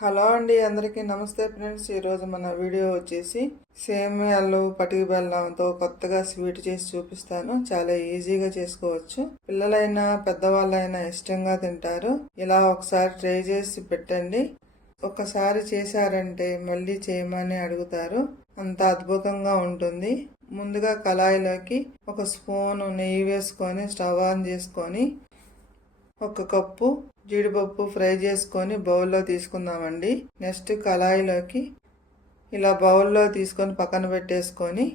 Hello అండి, అందరికీ నమస్తే ఫ్రెండ్స్. ఈరోజు మన వీడియో వచ్చేసి సేమియాలు పటిక బెల్లంతో కొత్తగా స్వీట్ చేసి చూపిస్తాను. చాలా ఈజీగా చేసుకోవచ్చు. పిల్లలైనా పెద్దవాళ్ళైనా ఇష్టంగా తింటారు. ఇలా ఒకసారి ట్రై చేసి పెట్టండి. ఒకసారి చేశారంటే మళ్ళీ చేయమని అడుగుతారు. అంత అద్భుతంగా ఉంటుంది. ముందుగా కళాయిలోకి ఒక స్పూన్ నెయ్యి వేసుకొని స్టవ్ ఆన్ చేసుకొని ఒక కప్పు జీడిపప్పు ఫ్రై చేసుకొని బౌల్లో తీసుకుందామండి. నెక్స్ట్ కళాయిలోకి ఇలా బౌల్లో తీసుకొని పక్కన పెట్టేసుకొని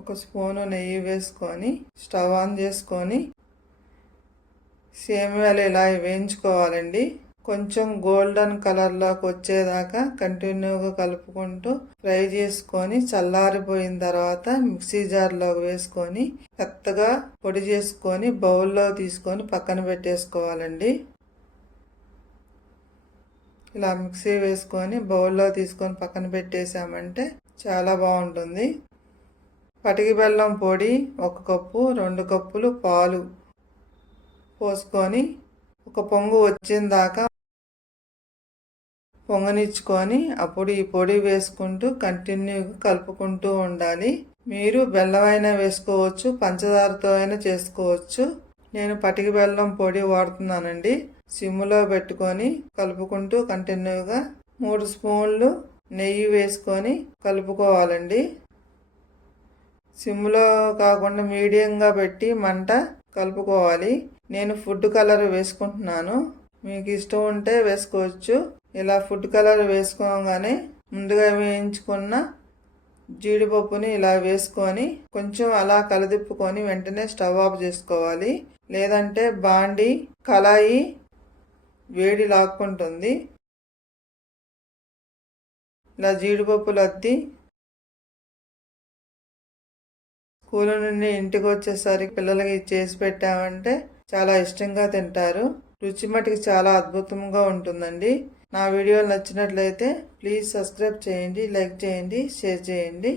ఒక స్పూను నెయ్యి వేసుకొని స్టవ్ ఆన్ చేసుకొని సేమియాలు ఇలా వేయించుకోవాలండి. కొంచెం గోల్డెన్ కలర్లోకి వచ్చేదాకా కంటిన్యూగా కలుపుకుంటూ ఫ్రై చేసుకొని చల్లారిపోయిన తర్వాత మిక్సీ జార్లోకి వేసుకొని మెత్తగా పొడి చేసుకొని బౌల్లో తీసుకొని పక్కన పెట్టేసుకోవాలండి. ఇలా మిక్సీ వేసుకొని బౌల్లో తీసుకొని పక్కన పెట్టేసామంటే చాలా బాగుంటుంది. పటిక బెల్లం పొడి 1 కప్పు, 2 కప్పులు పాలు పోసుకొని ఒక పొంగు వచ్చిన దాకా పొంగనిచ్చుకొని అప్పుడు ఈ పొడి వేసుకుంటూ కంటిన్యూగా కలుపుకుంటూ ఉండాలి. మీరు బెల్లం అయినా వేసుకోవచ్చు, పంచదారతో అయినా చేసుకోవచ్చు. నేను పటిక బెల్లం పొడి వాడుతున్నానండి. సిమ్లో పెట్టుకొని కలుపుకుంటూ కంటిన్యూగా 3 స్పూన్లు నెయ్యి వేసుకొని కలుపుకోవాలండి. సిమ్లో కాకుండా మీడియంగా పెట్టి మంట కలుపుకోవాలి. నేను ఫుడ్ కలర్ వేసుకుంటున్నాను. మీకు ఇష్టం ఉంటే వేసుకోవచ్చు. ఇలా ఫుడ్ కలర్ వేసుకోగానే ముందుగా వేయించుకున్న జీడిపప్పుని ఇలా వేసుకొని కొంచెం అలా కలదిప్పుకొని వెంటనే స్టవ్ ఆఫ్ చేసుకోవాలి. లేదంటే బాండి కళాయి వేడి లాక్కుంటుంది. ఇలా జీడిపప్పులు అద్ది స్కూల్ నుండి ఇంటికి వచ్చేసరికి పిల్లలకి చేసి పెట్టామంటే చాలా ఇష్టంగా తింటారు. రుచి మటుకు చాలా అద్భుతంగా ఉంటుందండి. నా వీడియోలు నచ్చినట్లయితే ప్లీజ్ సబ్స్క్రైబ్ చేయండి, లైక్ చేయండి, షేర్ చేయండి.